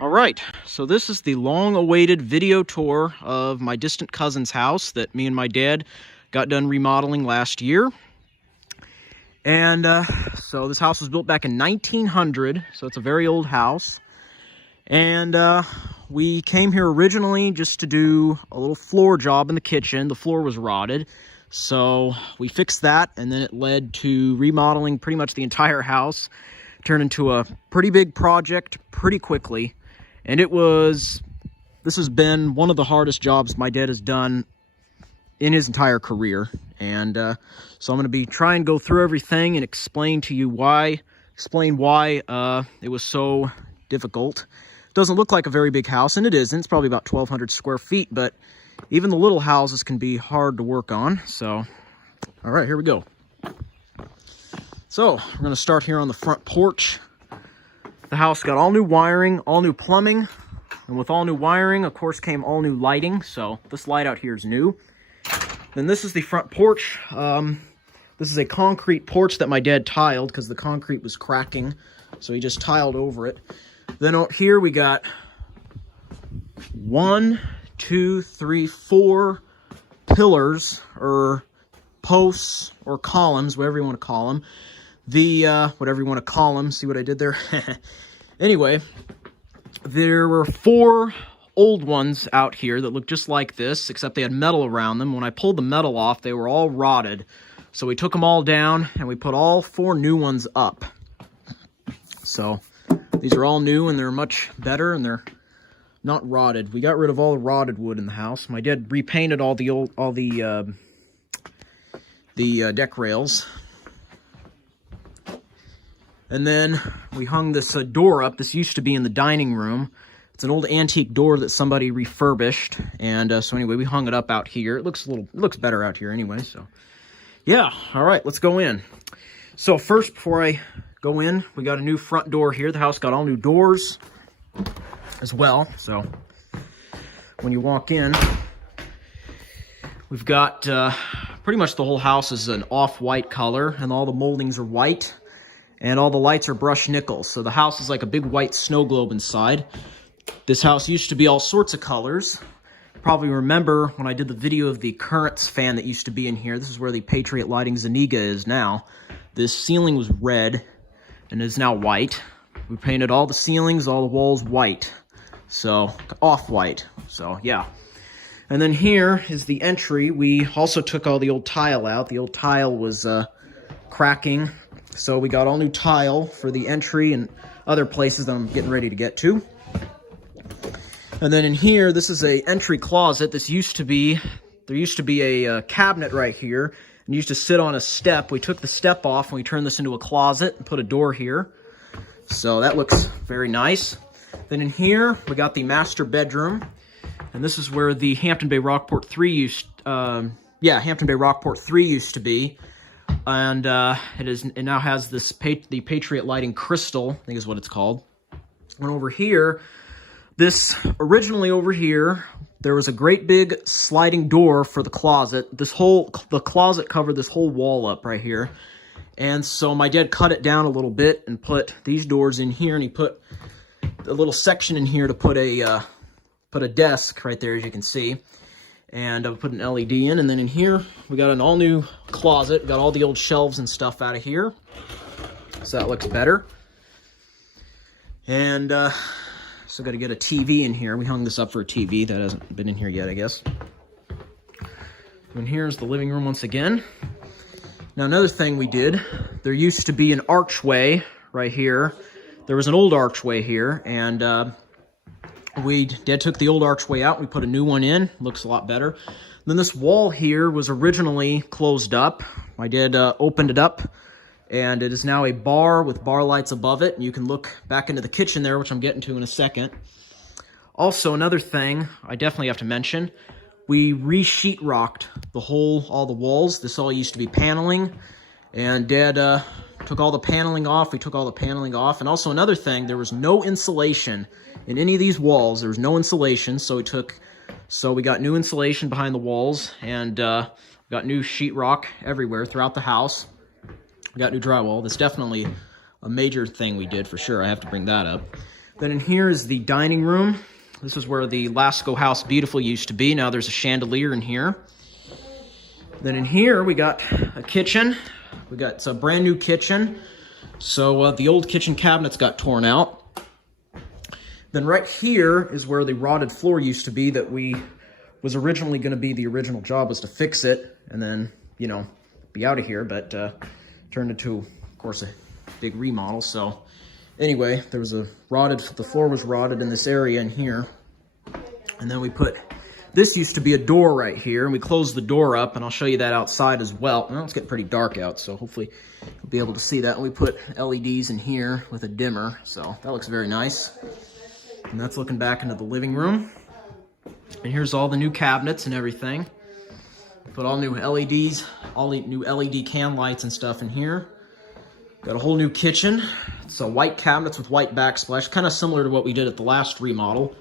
All right, so this is the long-awaited video tour of my distant cousin's house that me and my dad got done remodeling last year. And so this house was built back in 1900, so it's a very old house. And we came here originally just to do a little floor job in the kitchen. The floor was rotted, so we fixed that, and then it led to remodeling pretty much the entire house. Turned into a pretty big project pretty quickly. And this has been one of the hardest jobs my dad has done in his entire career. And so I'm going to be trying to go through everything and explain why it was so difficult. It doesn't look like a very big house, and it isn't. It's probably about 1,200 square feet, but even the little houses can be hard to work on. So, all right, here we go. So, we're going to start here on the front porch. The house got all new wiring, all new plumbing, and with all new wiring, of course, came all new lighting. So this light out here is new. Then this is the front porch. This is a concrete porch that my dad tiled because the concrete was cracking, so he just tiled over it. Then out here we got 1, 2, 3, 4 pillars, or posts, or columns, whatever you want to call them. Whatever you want to call them. See what I did there? Anyway, there were 4 old ones out here that looked just like this, except they had metal around them. When I pulled the metal off, they were all rotted. So we took them all down, and we put all 4 new ones up. So these are all new, and they're much better, and they're not rotted. We got rid of all the rotted wood in the house. My dad repainted all the deck rails. And then we hung this door up. This used to be in the dining room. It's an old antique door that somebody refurbished. And so anyway, we hung it up out here. It looks better out here anyway. So yeah, all right, let's go in. So first, before I go in, we got a new front door here. The house got all new doors as well. So when you walk in, we've got pretty much the whole house is an off-white color, and all the moldings are white. And all the lights are brushed nickel. So the house is like a big white snow globe inside. This house used to be all sorts of colors. Probably remember when I did the video of the Currents fan that used to be in here. This is where the Patriot Lighting Zuniga is now. This ceiling was red and is now white. We painted all the ceilings, all the walls white. So, off-white. So, yeah. And then here is the entry. We also took all the old tile out. The old tile was cracking. So we got all new tile for the entry and other places that I'm getting ready to get to. And then in here, this is a entry closet. There used to be a cabinet right here, and used to sit on a step. We took the step off and we turned this into a closet and put a door here. So that looks very nice. Then in here, we got the master bedroom, and this is where the Hampton Bay Rockport 3 used to be. And it now has the Patriot Lighting Crystal, I think is what it's called. And over here, originally over here, there was a great big sliding door for the closet. The closet covered this whole wall up right here. And so my dad cut it down a little bit and put these doors in here, and he put a little section in here to put a desk right there, as you can see. And I've put an LED in, and then in here, we got an all-new closet. Got all the old shelves and stuff out of here. So that looks better. And still got to get a TV in here. We hung this up for a TV. That hasn't been in here yet, I guess. And here's the living room once again. Now, another thing we did, there used to be an archway right here. There was an old archway here, and Dad took the old archway out. We put a new one in. Looks a lot better. Then this wall here was originally closed up. My dad opened it up, and it is now a bar with bar lights above it. And you can look back into the kitchen there, which I'm getting to in a second. Also, another thing I definitely have to mention, we re-sheetrocked all the walls. This all used to be paneling, and Dad took all the paneling off. We took all the paneling off. And also another thing, there was no insulation in any of these walls. There was no insulation, so we got new insulation behind the walls, and got new sheetrock everywhere throughout the house. We got new drywall. That's definitely a major thing we did for sure. I have to bring that up. Then in here is the dining room. This is where the Lasco House Beautiful used to be. Now there's a chandelier in here. Then in here we got a kitchen. It's a brand new kitchen. So the old kitchen cabinets got torn out. Then right here is where the rotted floor used to be that was originally going to be, the original job was to fix it and then, you know, be out of here, but turned into, of course, a big remodel. So anyway, the floor was rotted in this area in here. And then this used to be a door right here, and we closed the door up, and I'll show you that outside as well. Well, it's getting pretty dark out, so hopefully you'll be able to see that. And we put LEDs in here with a dimmer, so that looks very nice. And that's looking back into the living room. And here's all the new cabinets and everything. Put all new LEDs, all the new LED can lights and stuff in here. Got a whole new kitchen. It's white cabinets with white backsplash, kind of similar to what we did at the last remodel.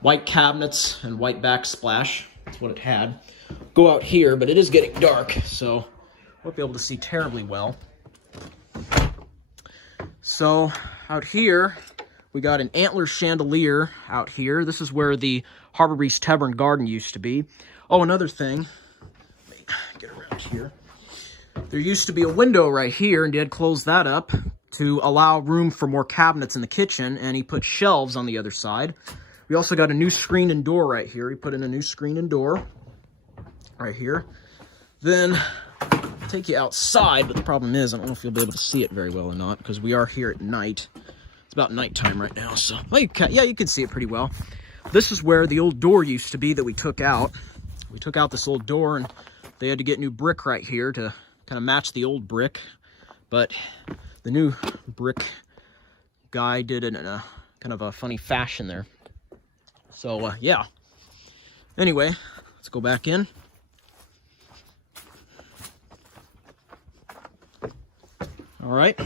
White cabinets and white backsplash. That's what it had. Go out here, but it is getting dark, so won't be able to see terribly well. So out here, we got an antler chandelier out here. This is where the Harbor Breeze Tavern Garden used to be. Oh, another thing. Let me get around here. There used to be a window right here, and Dad closed that up to allow room for more cabinets in the kitchen, and he put shelves on the other side. We also got a new screen and door right here. He put in a new screen and door right here. Then I'll take you outside, but the problem is I don't know if you'll be able to see it very well or not because we are here at night. It's about nighttime right now, so well, you can see it pretty well. This is where the old door used to be that we took out. We took out this old door, and they had to get new brick right here to kind of match the old brick. But the new brick guy did it in a kind of a funny fashion there. So, yeah. Anyway, let's go back in. All right.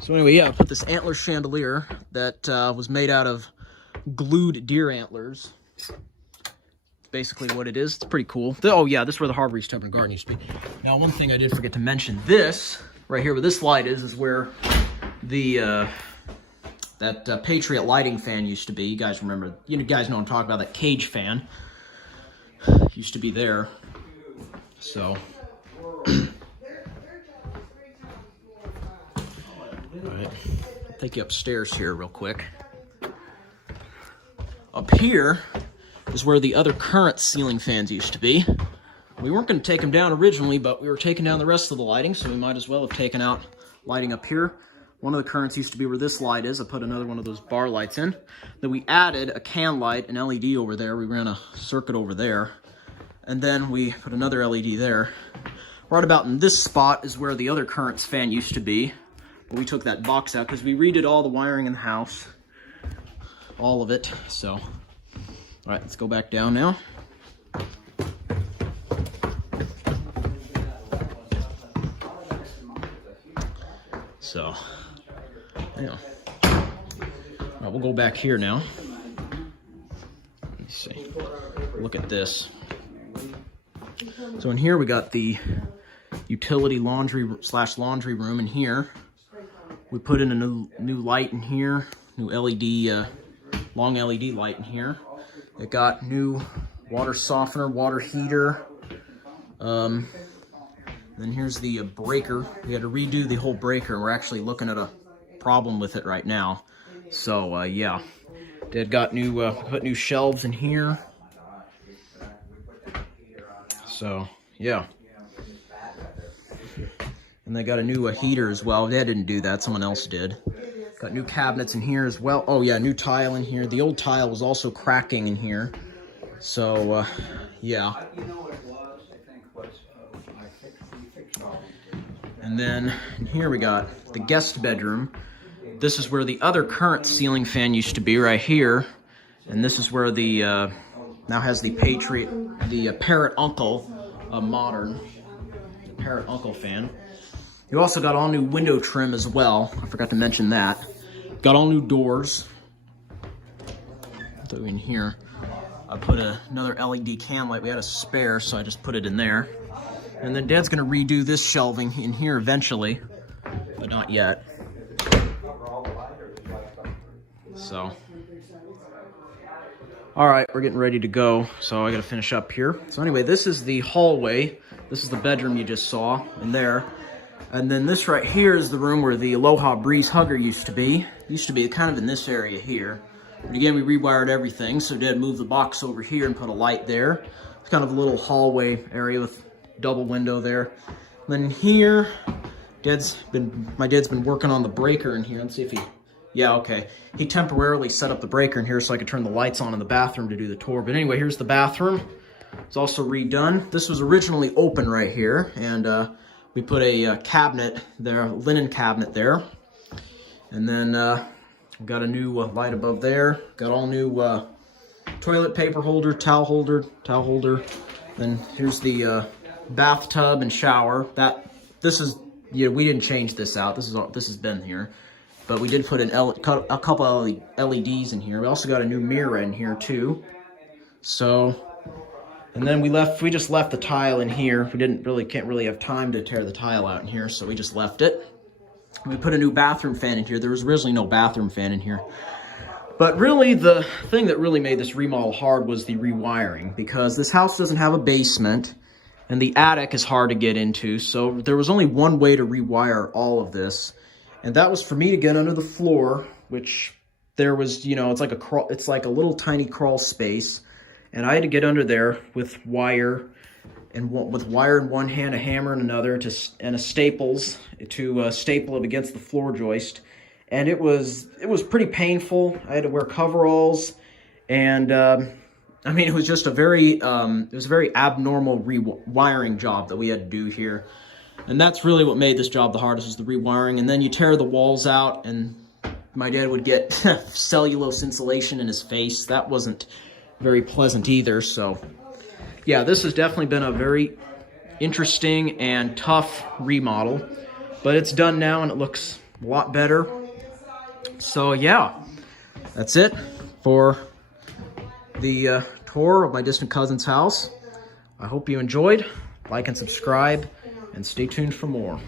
So anyway, yeah, I put this antler chandelier that was made out of glued deer antlers. It's basically what it is. It's pretty cool. Oh, yeah, this is where the Harbor Breeze Tavern Garden used to be. Now, one thing I did forget to mention, this, right here where this light is where the... that Patriot lighting fan used to be. You guys remember, you guys know what I'm talking about, that cage fan. Used to be there. So. Alright, I'll take you upstairs here real quick. Up here is where the other current ceiling fans used to be. We weren't going to take them down originally, but we were taking down the rest of the lighting, so we might as well have taken out lighting up here. One of the currents used to be where this light is. I put another one of those bar lights in. Then we added a can light, an LED over there. We ran a circuit over there. And then we put another LED there. Right about in this spot is where the other currents fan used to be. But we took that box out because we redid all the wiring in the house. All of it. So, all right, let's go back down now. So, yeah. All right, we'll go back here now. Let me see. Look at this. So in here we got the utility laundry room in here. We put in a new light in here, new LED, long LED light in here. It got new water softener, water heater. Then here's the breaker. We had to redo the whole breaker. We're actually looking at a problem with it right now. So yeah, Dad got put new shelves in here. So yeah, and they got a new heater as well. Dad didn't do that; someone else did. Got new cabinets in here as well. Oh yeah, new tile in here. The old tile was also cracking in here. So yeah. And then in here we got the guest bedroom. This is where the other current ceiling fan used to be, right here. And this is where the now has the Patriot, the Parrot Uncle, modern Parrot Uncle fan. You also got all new window trim as well. I forgot to mention that. Got all new doors. So in here, I put another LED can light. We had a spare, so I just put it in there. And then Dad's gonna redo this shelving in here eventually, but not yet. So, all right, we're getting ready to go. So I got to finish up here. So anyway, this is the hallway. This is the bedroom you just saw in there. And then this right here is the room where the Aloha Breeze Hugger used to be. It used to be kind of in this area here. But again, we rewired everything. So Dad moved the box over here and put a light there. It's kind of a little hallway area with double window there. And then here, my dad's been working on the breaker in here. Let's see if he, yeah, okay. He temporarily set up the breaker in here so I could turn the lights on in the bathroom to do the tour. But anyway, here's the bathroom. It's also redone. This was originally open right here, and we put a cabinet there, a linen cabinet there. And then got a new light above there. Got all new toilet paper holder, towel holder. Then here's the bathtub and shower. This is, we didn't change this out. This has been here, but we did put a couple LEDs in here. We also got a new mirror in here too. So, and then we just left the tile in here. We can't really have time to tear the tile out in here, so we just left it. We put a new bathroom fan in here. There was originally no bathroom fan in here. But really, the thing that really made this remodel hard was the rewiring, because this house doesn't have a basement, and the attic is hard to get into. So there was only one way to rewire all of this, and that was for me to get under the floor, which there was, it's like a little tiny crawl space, and I had to get under there with wire, and with wire in one hand, a hammer in another, and a staples to staple it against the floor joist. And it was pretty painful. I had to wear coveralls, and I mean, it was just a very abnormal rewiring job that we had to do here. And that's really what made this job the hardest, was the rewiring. And then you tear the walls out, and my dad would get cellulose insulation in his face. That wasn't very pleasant either. So yeah, this has definitely been a very interesting and tough remodel, but it's done now and it looks a lot better. So yeah, that's it for the tour of my distant cousin's house. I hope you enjoyed. Like and subscribe, and stay tuned for more.